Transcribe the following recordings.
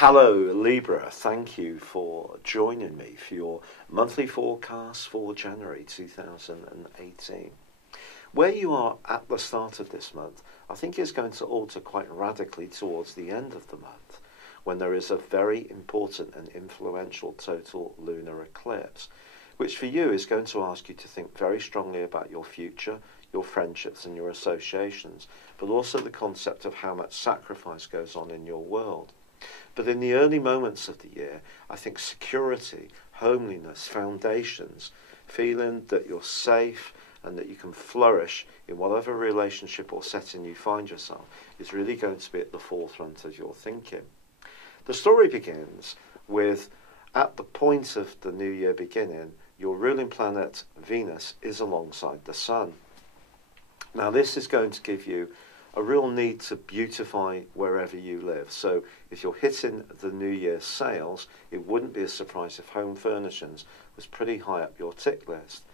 Hello, Libra. Thank you for joining me for your monthly forecast for January 2018. Where you are at the start of this month, I think is going to alter quite radically towards the end of the month, when there is a very important and influential total lunar eclipse, which for you is going to ask you to think very strongly about your future, your friendships and your associations, but also the concept of how much sacrifice goes on in your world. But in the early moments of the year, I think security, homeliness, foundations, feeling that you're safe and that you can flourish in whatever relationship or setting you find yourself is really going to be at the forefront of your thinking. The story begins with, at the point of the new year beginning, your ruling planet Venus is alongside the Sun. Now this is going to give you a real need to beautify wherever you live. So if you're hitting the New Year's sales, it wouldn't be a surprise if home furnishings was pretty high up your tick list.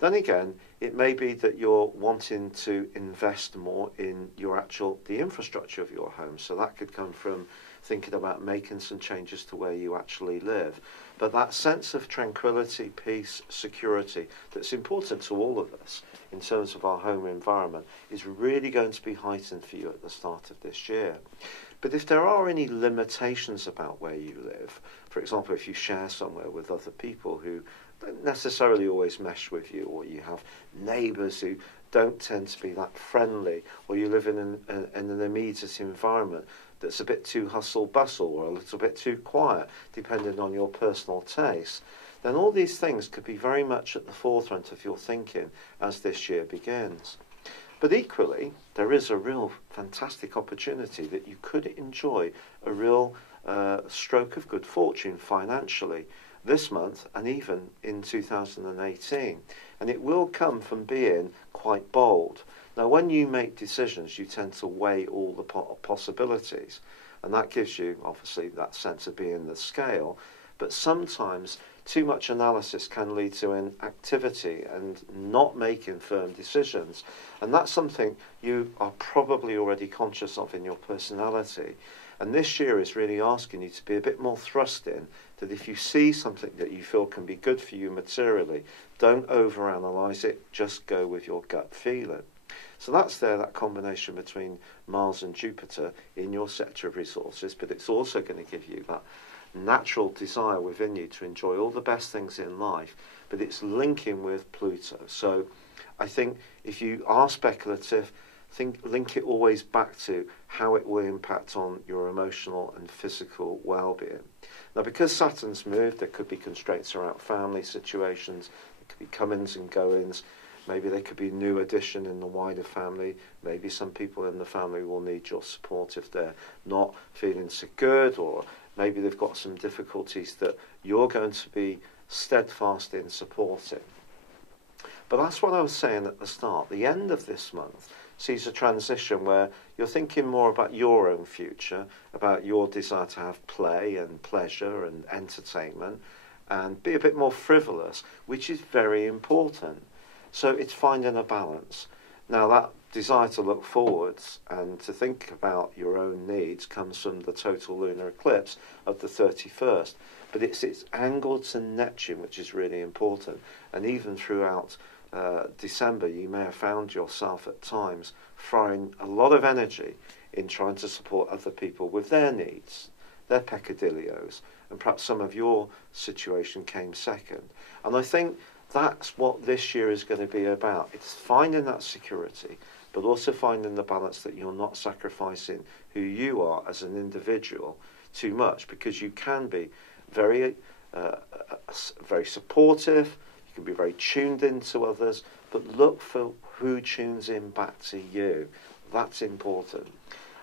Then again, it may be that you're wanting to invest more in the infrastructure of your home. So that could come from thinking about making some changes to where you actually live. But that sense of tranquility, peace, security that's important to all of us in terms of our home environment is really going to be heightened for you at the start of this year. But if there are any limitations about where you live, for example, if you share somewhere with other people who don't necessarily always mesh with you, or you have neighbours who don't tend to be that friendly, or you live in an immediate environment that's a bit too hustle-bustle or a little bit too quiet, depending on your personal taste, then all these things could be very much at the forefront of your thinking as this year begins. But equally, there is a real fantastic opportunity that you could enjoy a real stroke of good fortune financially this month and even in 2018. And it will come from being quite bold. Now, when you make decisions, you tend to weigh all the possibilities. And that gives you, obviously, that sense of being the scale. But sometimes too much analysis can lead to inactivity and not making firm decisions. And that's something you are probably already conscious of in your personality. And this year is really asking you to be a bit more thrusting, that if you see something that you feel can be good for you materially, don't overanalyze it, just go with your gut feeling. So that's that combination between Mars and Jupiter in your sector of resources, but it's also going to give you that natural desire within you to enjoy all the best things in life, but it's linking with Pluto. So I think if you are speculative, link it always back to how it will impact on your emotional and physical well-being. Now, because Saturn's moved, there could be constraints around family situations, there could be comings and goings. Maybe there could be new addition in the wider family. Maybe some people in the family will need your support if they're not feeling so good, or maybe they've got some difficulties that you're going to be steadfast in supporting. But that's what I was saying at the start. The end of this month sees a transition where you're thinking more about your own future, about your desire to have play and pleasure and entertainment, and be a bit more frivolous, which is very important. So it's finding a balance. Now, that desire to look forwards and to think about your own needs comes from the total lunar eclipse of the 31st. But it's angled to Neptune, which is really important. And even throughout December, you may have found yourself at times throwing a lot of energy in trying to support other people with their needs, their peccadilloes. And perhaps some of your situation came second. And I think that's what this year is going to be about. It's finding that security, but also finding the balance that you're not sacrificing who you are as an individual too much, because you can be very supportive, you can be very tuned into others, but look for who tunes in back to you. That's important.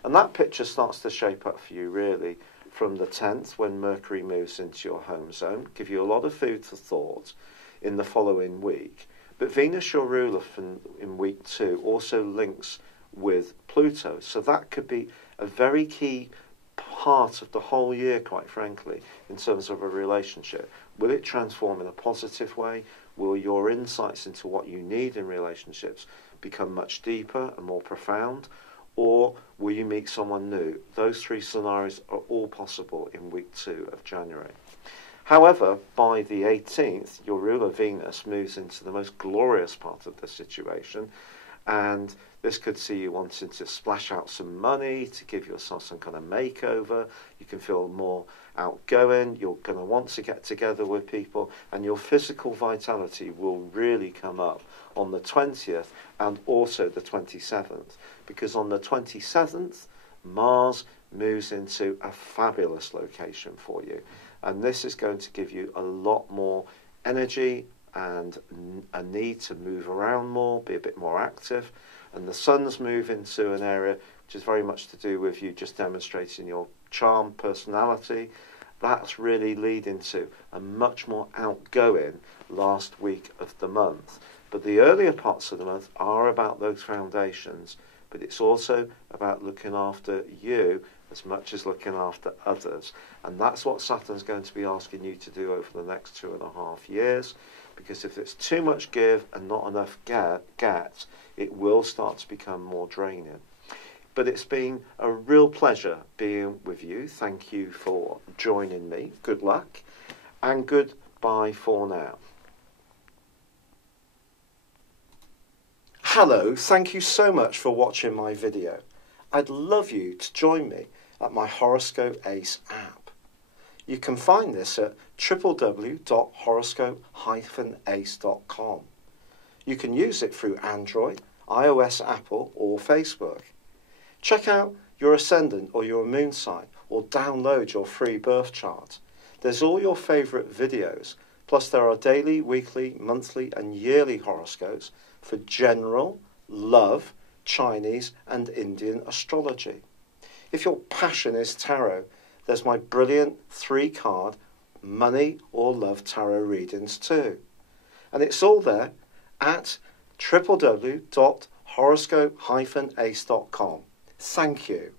And that picture starts to shape up for you really from the 10th, when Mercury moves into your home zone, give you a lot of food for thought in the following week. But Venus, your ruler in week 2, also links with Pluto. So that could be a very key part of the whole year, quite frankly, in terms of a relationship. Will it transform in a positive way? Will your insights into what you need in relationships become much deeper and more profound? or will you meet someone new? Those three scenarios are all possible in week 2 of January. However, by the 18th, your ruler Venus moves into the most glorious part of the situation, and this could see you wanting to splash out some money, to give yourself some kind of makeover. You can feel more outgoing. You're going to want to get together with people, and your physical vitality will really come up on the 20th and also the 27th, because on the 27th, Mars moves into a fabulous location for you. And this is going to give you a lot more energy and a need to move around more, be a bit more active. And the Sun's move into an area which is very much to do with you just demonstrating your charm, personality. That's really leading to a much more outgoing last week of the month. But the earlier parts of the month are about those foundations, but it's also about looking after you as much as looking after others. And that's what Saturn's going to be asking you to do over the next 2.5 years, because if it's too much give and not enough get, it will start to become more draining. But it's been a real pleasure being with you. Thank you for joining me. Good luck and goodbye for now. Hello, thank you so much for watching my video. I'd love you to join me at my Horoscope Ace app. You can find this at www.horoscope-ace.com. You can use it through Android, iOS, Apple or Facebook. Check out your ascendant or your moon sign, or download your free birth chart. There's all your favourite videos, plus there are daily, weekly, monthly and yearly horoscopes for general, love, Chinese and Indian astrology. If your passion is tarot, there's my brilliant 3-card money or love tarot readings too. And it's all there at www.horoscope-ace.com. Thank you.